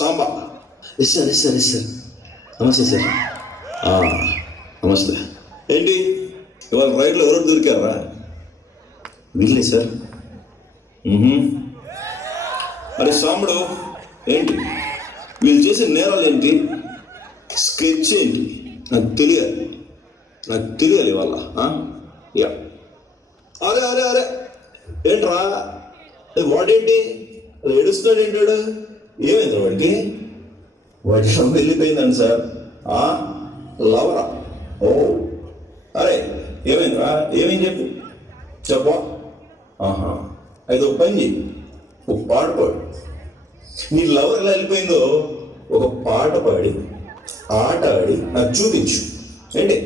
Samba. Yes sir, yes sir, yes sir. నమస్తే sir. నమస్తే. ఏంటి ఇవాళ రైడ్లో ఎవరు దొరికారా? వీళ్ళే సార్. అరే సాంబడు, ఏంటి వీళ్ళు చేసే నేరాలు ఏంటి? స్కెచ్ ఏంటి? నాకు తెలియాలి ఇవాళ. యా. అరే అరే అరే ఏంట్రా వాడేంటి అది ఏడుస్తున్నాడు? ఏంటాడు? ఏమైంది వాడికి? వాడి షాప్ వెళ్ళిపోయిందండి సార్. లవరా? ఓ అరే ఏమైందిరా? ఏమైంది చెప్పా. అయితే ఒక పని చెయ్యి, ఒక పాట పాడు. నీ లవర్ ఎలా వెళ్ళిపోయిందో ఒక పాట పాడి ఆట ఆడి నాకు చూపించు. ఏంటి?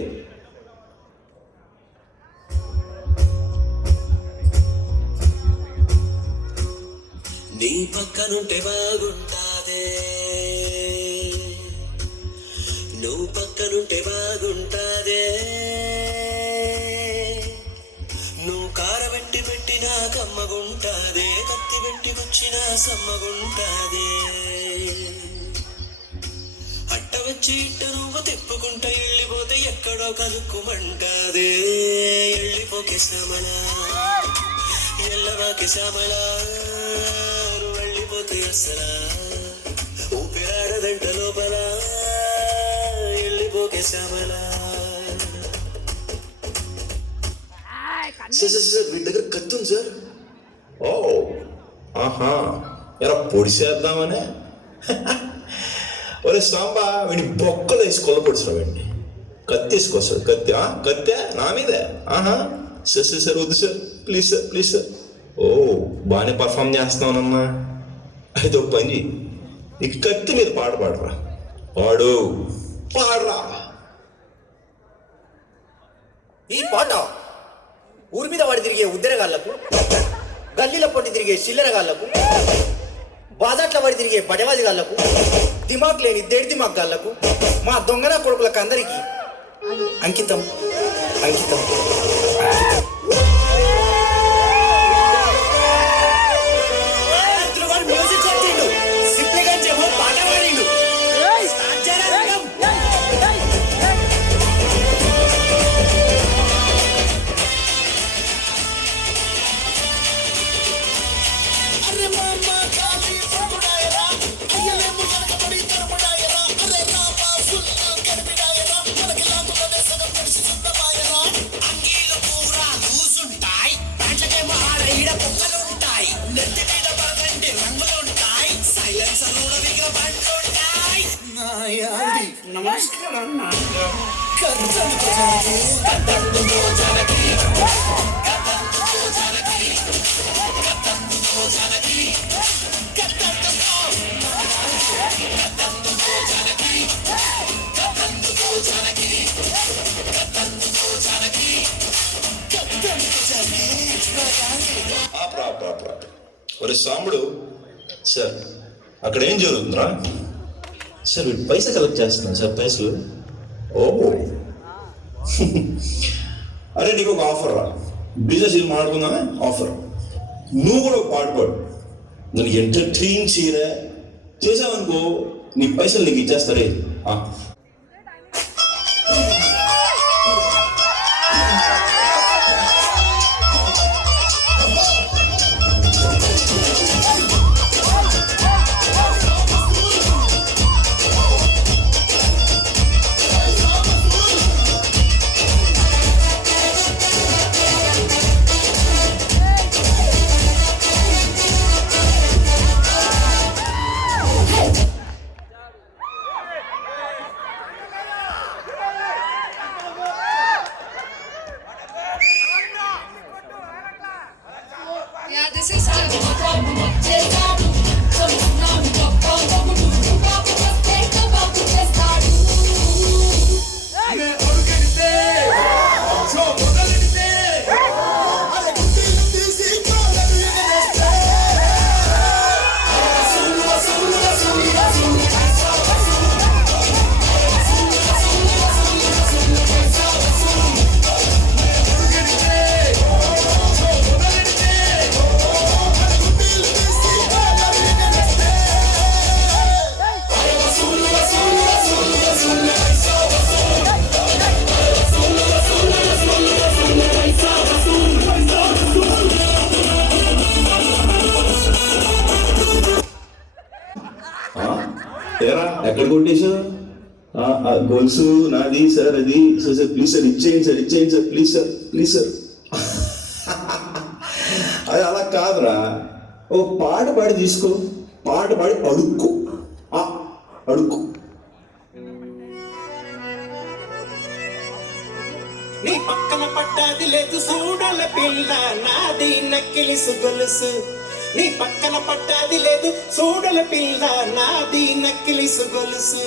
నీ పక్కనుంటే బాగుంటాదే, నువ్వు పక్కనుంటే బాగుంటాదే, నువ్వు కారబెట్టి పెట్టినా కమ్మగుంటాదే, కత్తి పెట్టి వచ్చినా సమ్మగుంటాదే, అట్ట వచ్చి ఇట్ట నువ్వు తిప్పుకుంటా వెళ్ళిపోతే ఎక్కడో కలుక్కుమంటాదే. వెళ్ళిపోకే శ్యామలా, ఎల్లవాకి శ్యామలా, నువ్వు వెళ్ళిపోతే అసలా ఊపిరాడదంట లోపల. వెళ్ళిపోకే శ్యామలా. సార్ వీడి దగ్గర కత్తి ఉంది సార్. ఎలా పొడిసేద్దామనే? ఒరే సాంబా, వీడి బొక్కలు వేసి కొల్ల పొడిచాడు. వీడిని కత్తి వేసుకొస్తాడు. కత్తే నా మీదే? సార్ వద్దు sir, please sir, please sir. బాగానే పర్ఫామ్ చేస్తున్నానమ్మా. అయితే ఒక పని చెయ్యి, నీకు కత్తి మీద పాట పాడరా. పాడరా. ఈ పాట ఊరి మీద వాడి తిరిగే ఉద్దరగాళ్లకు, గల్లీల పొట్టి తిరిగే చిల్లరగాళ్లకు, బాజాట్ల వాడి తిరిగే బడేవాజిగాళ్లకు, దిమాగ్ లేని దేడి దిమాగ్ గాళ్లకు, మా దొంగన కొడుకులకు అందరికీ అంకితం అంకితం. మ్యూజిక్ కొట్టిండు, సిప్లిగా చెప్పు పాట పాడిండు. నమస్కారం. ఒరే సాంబడు, సార్ అక్కడ ఏం జరుగుతుందిరా? సార్ వీడు పైసలు కలెక్ట్ చేస్తున్నాను సార్, పైసలు. అరే నీకు ఒక ఆఫర్ రా, బిజినెస్ ఇది మాట్లాడుకుందామే. ఆఫర్, నువ్వు కూడా ఒక పాట పాడు, నన్ను ఎంటర్టైన్ చేసావనుకో, నీ పైసలు నీకు ఇచ్చేస్తారే. ఏరా ఎక్కడ కొట్టేశావు? గొలుసు నాది సార్, అది సార్ సార్ ప్లీజ్ సార్ ఇచ్చేయండి సార్, ఇచ్చేయండి sir, please sir, please sir. అది అలా కాదురా, ఓ పాట పాడి తీసుకో, పాట పాడి అడుక్కో, అడుక్కో. నీ పక్కన పట్టాది లేదు చూడల పిల్ల నాది నక్కిలిసు గొలుసు. నీ పక్కన పట్టాది లేదు చూడల పిల్ల నాది నక్కిలిసు గొలుసు.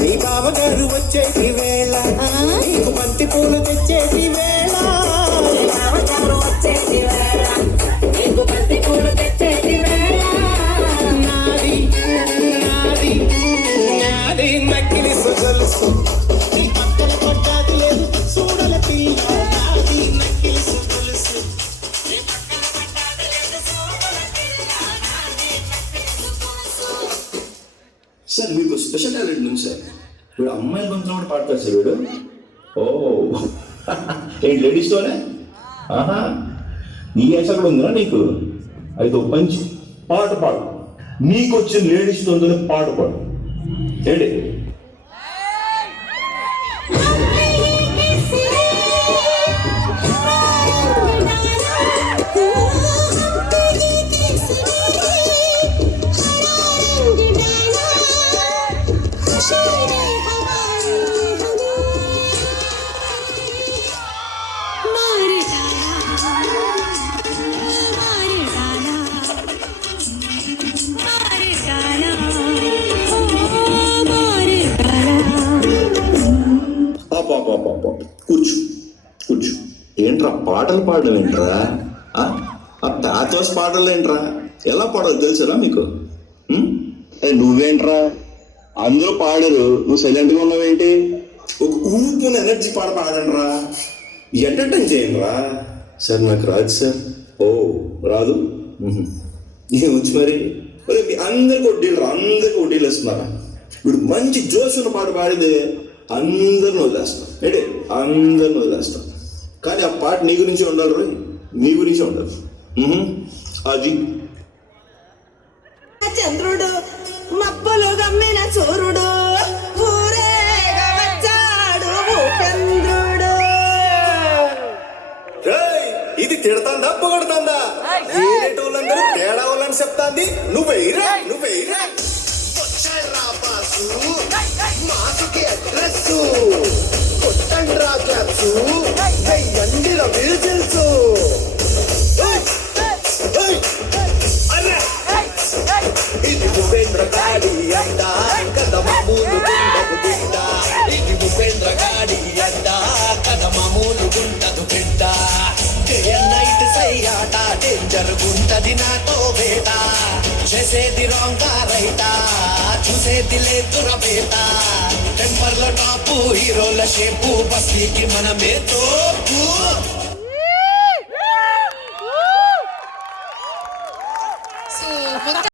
నీ బావగారు వచ్చేటి వేళ నీకు బంతి పూలు తెచ్చేటి వేళ. నాది నాది నాది నక్కిలిసు గొలుసు. నీ పక్కన పట్టాది లేదు చూడల పిల్ల నాది నక్కిలిసు గొలుసు. సార్ మీకు స్పెషల్ టాలెంట్ ఉంది సార్. వీడు అమ్మాయిల గొంతులో కూడా పాడతారు సార్ వీడు. ఓ ఏంటి లేడీస్తోనే? ఆహా, నీ యాస కూడా ఉందా నీకు? అయితే ఒక మంచి పాట పాడు, నీకు వచ్చిన లేడీస్తో పాట పాడు. ఏంటి? కూర్చో కూర్చో. ఏంట్రా పాటలు పాడడం ఏంట్రా? ఆ ప్యాథోస్ పాటలు ఏంట్రా? ఎలా పాడాలో తెలుసురా మీకు? నువ్వేంట్రా అందరూ పాడరు, నువ్వు సైలెంట్గా ఉన్నావేంటి? ఒక ఊపున ఎనర్జీ పాట పాడండిరా, ఎంటర్టైన్ చేయండిరా. సార్ నాకు రాదు సార్. ఓ రాదు, ఏమొచ్చు మరి? అందరికి వడ్డీలు రా, అందరికి వడ్డీలు వేస్తున్నారా? ఇప్పుడు మంచి జోష్ ఉన్న పాట పాడితే అందరిని వదిలేస్తాం. ఏంటి? అందరిని వదిలేస్తాం. కానీ ఆ పాట నీ గురించి ఉండాలి రోయ్, నీ గురించి ఉండాలి. అది చంద్రుడు మబ్బులు గమ్మిన సూర్యుడు ఊరేగా వచ్చాడు ఉపేంద్రుడు. ఇది తిడతాందా పొగడుతాందా? ఏటోళ్ళందరూ తేడా వాళ్ళని చెప్తాంది. నువ్వేరా నువ్వేరా మాసుకి అడ్రస్ కొట్టండ్రా క్లాప్స్ ఎండిన విజిల్స్. ఇది ఉపేంద్ర గాడి అడ్డ కదా మామూలు గుండదు బిడ్డ. ఇది ఉపేంద్ర గాడి అడ్డ కదా మామూలు గుండదు బిడ్డ. డే అండ్ నైట్ సయ్యాట డేంజర్ గుంటది నాతో బేట. చేసేది రాంగ్ రైటా, చూసేది లేదుర బేట. టెంపర్లో టాపు హీరోల షేపు, బస్తీకి మనమే తోపు.